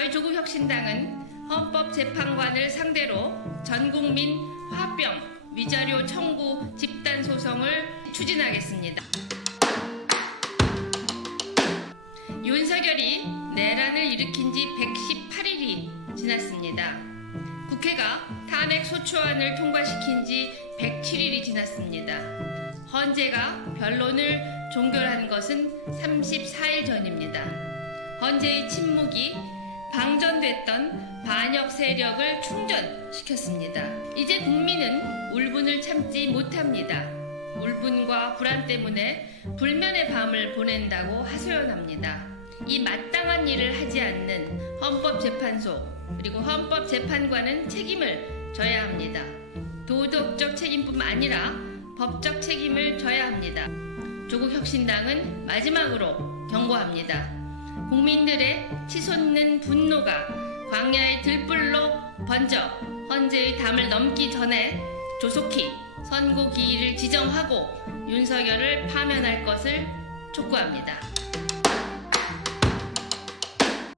저희 조국혁신당은 헌법재판관을 상대로 전국민 화병 위자료 청구 집단 소송을 추진하겠습니다. 윤석열이 내란을 일으킨 지 118일이 지났습니다. 국회가 탄핵 소추안을 통과시킨 지 107일이 지났습니다. 헌재가 변론을 종결한 것은 34일 전입니다. 헌재의 침묵이 방전됐던 반역 세력을 충전시켰습니다. 이제 국민은 울분을 참지 못합니다. 울분과 불안 때문에 불면의 밤을 보낸다고 하소연합니다. 이 마땅한 일을 하지 않는 헌법재판소 그리고 헌법재판관은 책임을 져야 합니다. 도덕적 책임뿐만 아니라 법적 책임을 져야 합니다. 조국 혁신당은 마지막으로 경고합니다. 국민들의 치솟는 분노가 광야의 들불로 번져 헌재의 담을 넘기 전에 조속히 선고 기일을 지정하고 윤석열을 파면할 것을 촉구합니다.